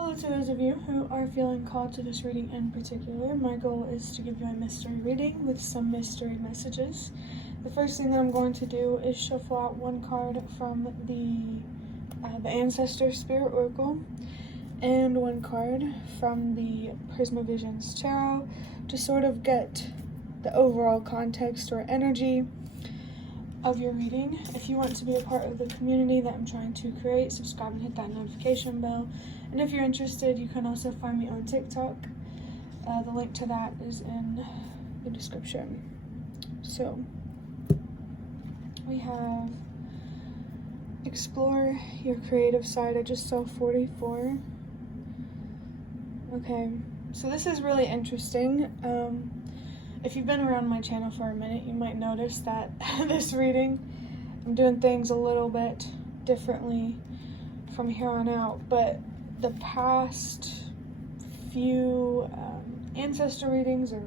Hello to those of you who are feeling called to this reading in particular. My goal is to give you a mystery reading with some mystery messages. The first thing that I'm going to do is shuffle out one card from the Ancestor Spirit Oracle and one card from the Prisma Visions Tarot to sort of get the overall context or energy of your reading. If you want to be a part of the community that I'm trying to create, subscribe and hit that notification bell. And if you're interested, you can also find me on TikTok. The link to that is in the description. So, we have explore your creative side. I just saw 44. Okay, so this is really interesting. If you've been around my channel for a minute, you might notice that this reading, I'm doing things a little bit differently from here on out, but the past few ancestor readings or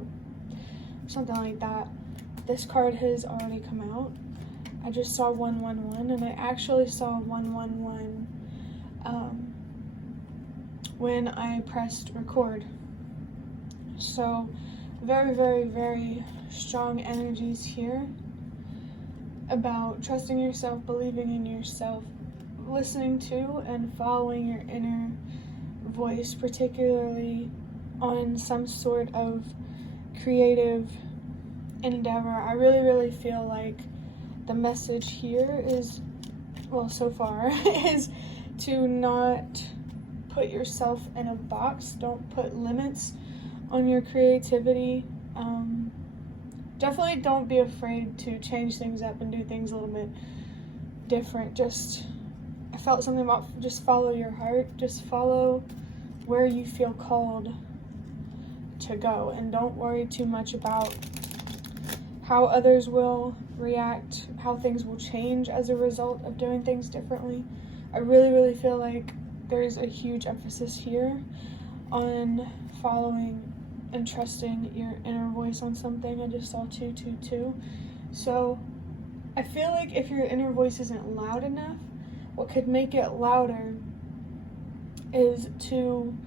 something like that, this card has already come out. I just saw 111, and I actually saw 111 when I pressed record. So very, very, very strong energies here about trusting yourself, believing in yourself, listening to and following your inner voice, particularly on some sort of creative endeavor. I really, really feel like the message here is, well, so far, is to not put yourself in a box. Don't put limits on your creativity. Definitely don't be afraid to change things up and do things a little bit different. I felt something about just follow your heart. Just follow where you feel called to go, and don't worry too much about how others will react, how things will change as a result of doing things differently. I really, really feel like there's a huge emphasis here on following and trusting your inner voice on something. I just saw 222. So I feel like if your inner voice isn't loud enough, what could make it louder is to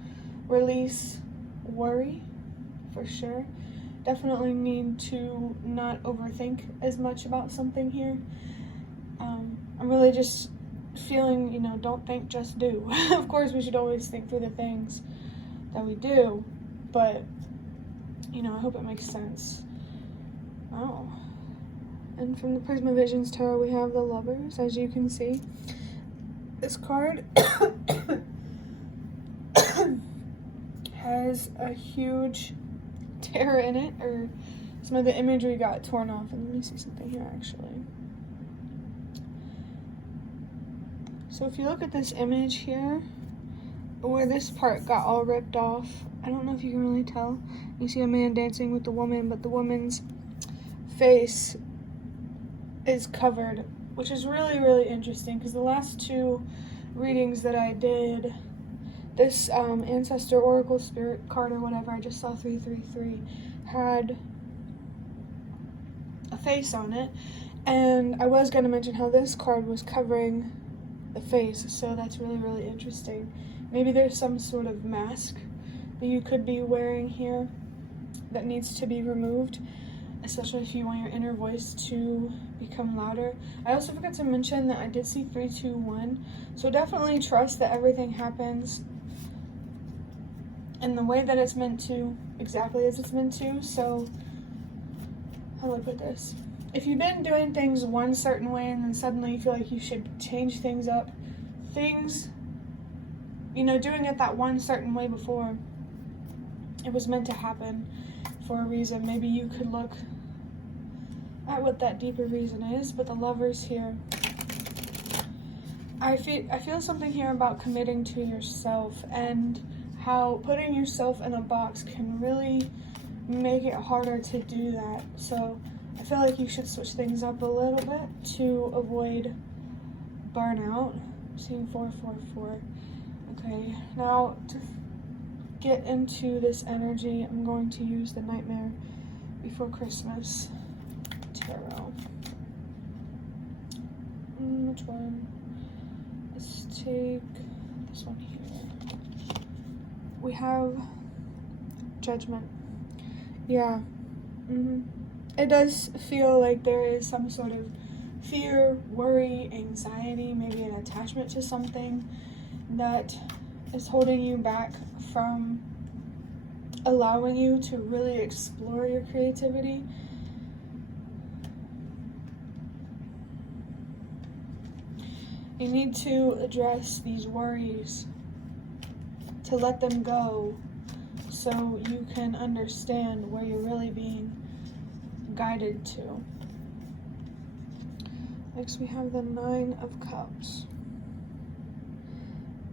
release worry, for sure. Definitely need to not overthink as much about something here. I'm really just feeling, don't think, just do. Of course, we should always think through the things that we do, but I hope it makes sense. Oh. And from the Prisma Visions Tarot, we have the Lovers, as you can see. This card has a huge tear in it, or some of the imagery got torn off. And let me see something here, actually. So if you look at this image here, where this part got all ripped off, I don't know if you can really tell. You see a man dancing with the woman, but the woman's face is covered, which is really, really interesting, because the last two readings that I did, this Ancestor Oracle Spirit card or whatever, I just saw 333, had a face on it, and I was going to mention how this card was covering the face, so that's really, really interesting. Maybe there's some sort of mask that you could be wearing here that needs to be removed, especially if you want your inner voice to become louder. I also forgot to mention that I did see 321, so definitely trust that everything happens in the way that it's meant to, exactly as it's meant to. So, how do I put this? If you've been doing things one certain way and then suddenly you feel like you should change things up, doing it that one certain way before, it was meant to happen for a reason. Maybe you could look at what that deeper reason is. But the Lovers here, I feel something here about committing to yourself, and how putting yourself in a box can really make it harder to do that. So I feel like you should switch things up a little bit to avoid burnout. I'm seeing 444. Okay, now to get into this energy, I'm going to use the Nightmare Before Christmas Tarot. Which one? Let's take this one here. we have Judgment. Yeah. It does feel like there is some sort of fear, worry, anxiety, maybe an attachment to something that is holding you back from allowing you to really explore your creativity. You need to address these worries, to let them go, so you can understand where you're really being guided to. Next we have the Nine of Cups.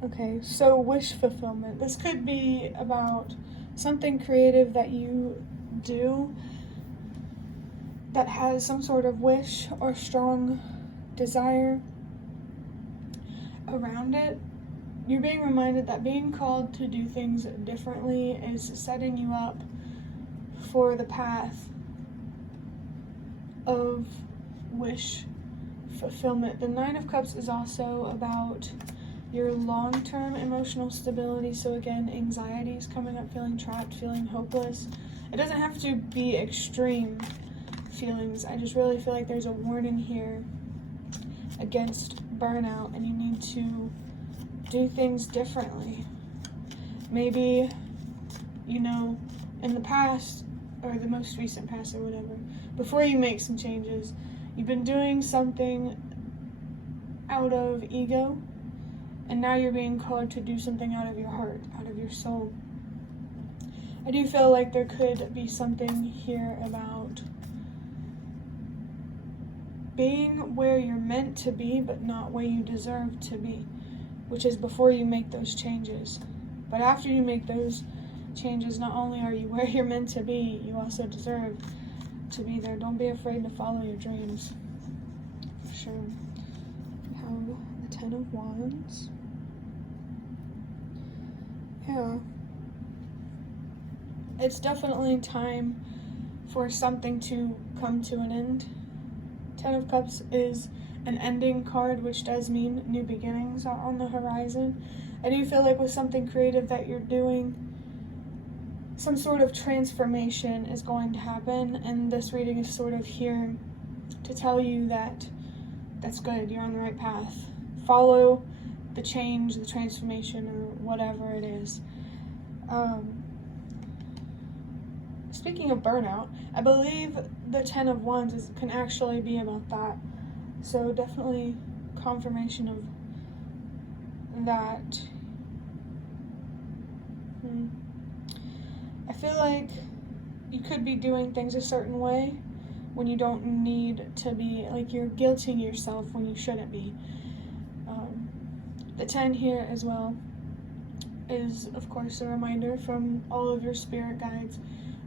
Okay, so wish fulfillment. This could be about something creative that you do that has some sort of wish or strong desire around it. You're being reminded that being called to do things differently is setting you up for the path of wish fulfillment. The Nine of Cups is also about your long-term emotional stability. So again, anxiety is coming up, feeling trapped, feeling hopeless. It doesn't have to be extreme feelings. I just really feel like there's a warning here against burnout, and you need to do things differently. Maybe, in the past, or the most recent past or whatever, before you make some changes, you've been doing something out of ego, and now you're being called to do something out of your heart, out of your soul. I do feel like there could be something here about being where you're meant to be, but not where you deserve to be, which is before you make those changes. But after you make those changes, not only are you where you're meant to be, you also deserve to be there. Don't be afraid to follow your dreams. For sure. We have the Ten of Wands. Yeah. It's definitely time for something to come to an end. Ten of Cups is an ending card, which does mean new beginnings are on the horizon. I do feel like with something creative that you're doing, some sort of transformation is going to happen, and this reading is sort of here to tell you that that's good, you're on the right path. Follow the change, the transformation, or whatever it is. Speaking of burnout, I believe the Ten of Wands can actually be about that. So definitely confirmation of that. I feel like you could be doing things a certain way when you don't need to be, like you're guilting yourself when you shouldn't be. The 10 here as well is, of course, a reminder from all of your spirit guides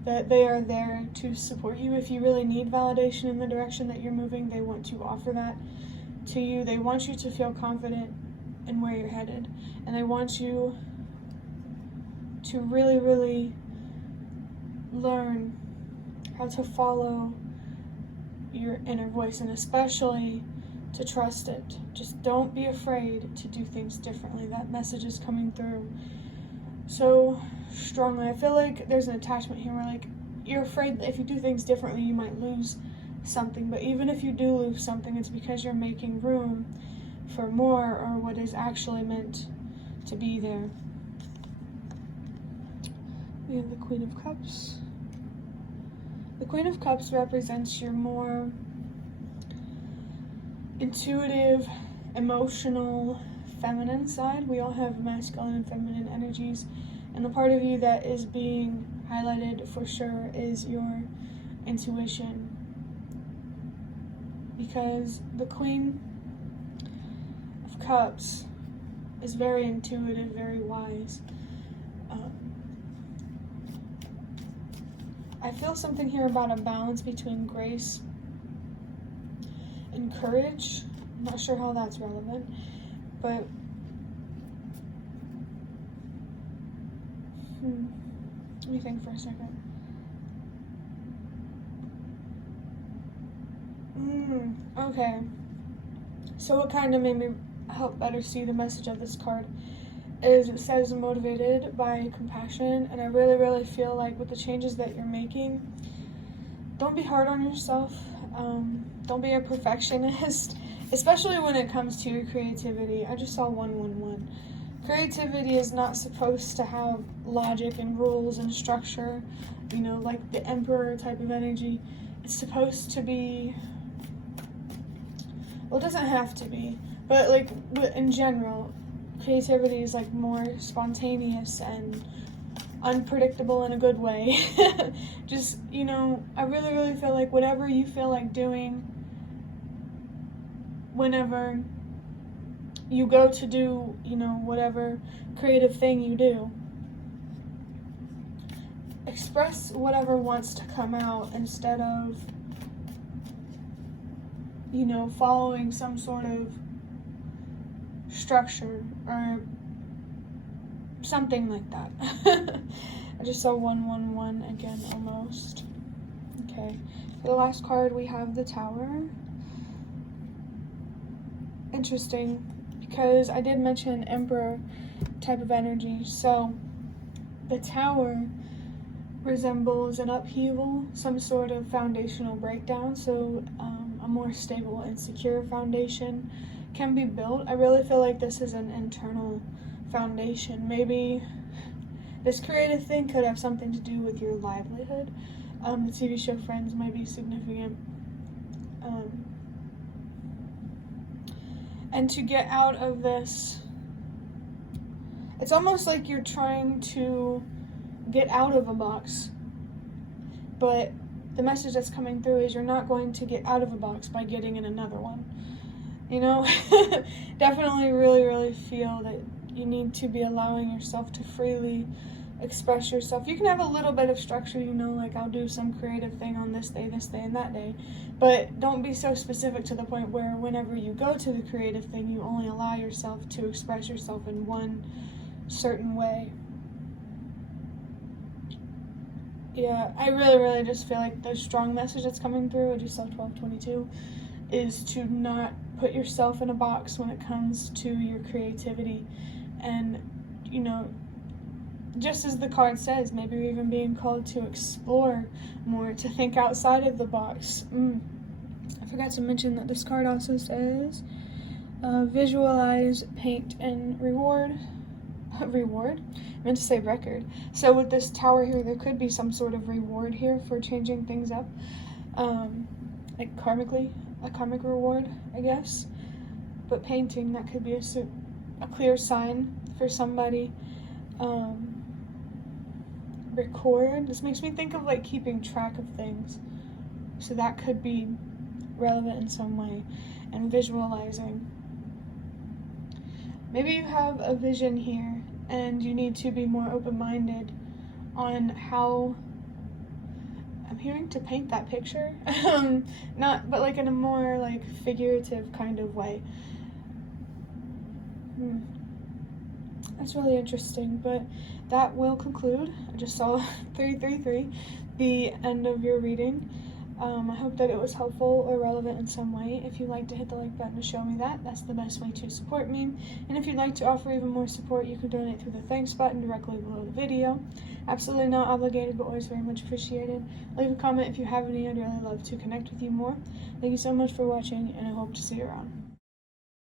that they are there to support you. If you really need validation in the direction that you're moving, they want to offer that to you. They want you to feel confident in where you're headed, and they want you to really, really learn how to follow your inner voice, and especially to trust it. Just don't be afraid to do things differently. That message is coming through so strongly. I feel like there's an attachment here where, like, you're afraid that if you do things differently, you might lose something. But even if you do lose something, it's because you're making room for more, or what is actually meant to be there. We have the Queen of Cups. The Queen of Cups represents your more intuitive, emotional, feminine side. We all have masculine and feminine energies, and the part of you that is being highlighted for sure is your intuition, because the Queen of Cups is very intuitive, very wise. I feel something here about a balance between grace and courage. I'm not sure how that's relevant, but let me think for a second. Okay, so it kind of made me help better see the message of this card is, it says motivated by compassion, and I really feel like with the changes that you're making, don't be hard on yourself. Don't be a perfectionist, especially when it comes to your creativity. I just saw 111. Creativity is not supposed to have logic and rules and structure, you know, like the Emperor type of energy. It's supposed to be, well, it doesn't have to be, but like in general, creativity is like more spontaneous and unpredictable in a good way. Just, you know, I really feel like whatever you feel like doing, whenever you go to do, you know, whatever creative thing you do, express whatever wants to come out instead of, you know, following some sort of structure or something like that. I just saw 111 again, almost. Okay, for the last card we have the Tower. Interesting, because I did mention Emperor type of energy, so the Tower resembles an upheaval, some sort of foundational breakdown, so a more stable and secure foundation can be built. I really feel like this is an internal foundation. Maybe this creative thing could have something to do with your livelihood. The TV show Friends might be significant. And to get out of this, it's almost like you're trying to get out of a box, but the message that's coming through is you're not going to get out of a box by getting in another one. You know, definitely really feel that you need to be allowing yourself to freely express yourself. You can have a little bit of structure, you know, like I'll do some creative thing on this day, and that day, but don't be so specific to the point where whenever you go to the creative thing, you only allow yourself to express yourself in one certain way. Yeah, I really just feel like the strong message that's coming through, I just saw 1222, is to not put yourself in a box when it comes to your creativity. And, you know, just as the card says, maybe you're even being called to explore more, to think outside of the box. I forgot to mention that this card also says visualize, paint, and reward. Reward? I meant to say record. So with this Tower here, there could be some sort of reward here for changing things up. Like karmically, a karmic reward, I guess. But painting, that could be a clear sign for somebody. Record, this makes me think of like keeping track of things. So that could be relevant in some way. And visualizing. Maybe you have a vision here and you need to be more open-minded on how, I'm hearing to paint that picture, but like in a more like figurative kind of way. That's really interesting, but that will conclude. I just saw 333, the end of your reading. I hope that it was helpful or relevant in some way. If you'd like to hit the like button to show me that, that's the best way to support me. And if you'd like to offer even more support, you can donate through the thanks button directly below the video. Absolutely not obligated, but always very much appreciated. Leave a comment if you have any. I'd really love to connect with you more. Thank you so much for watching, and I hope to see you around.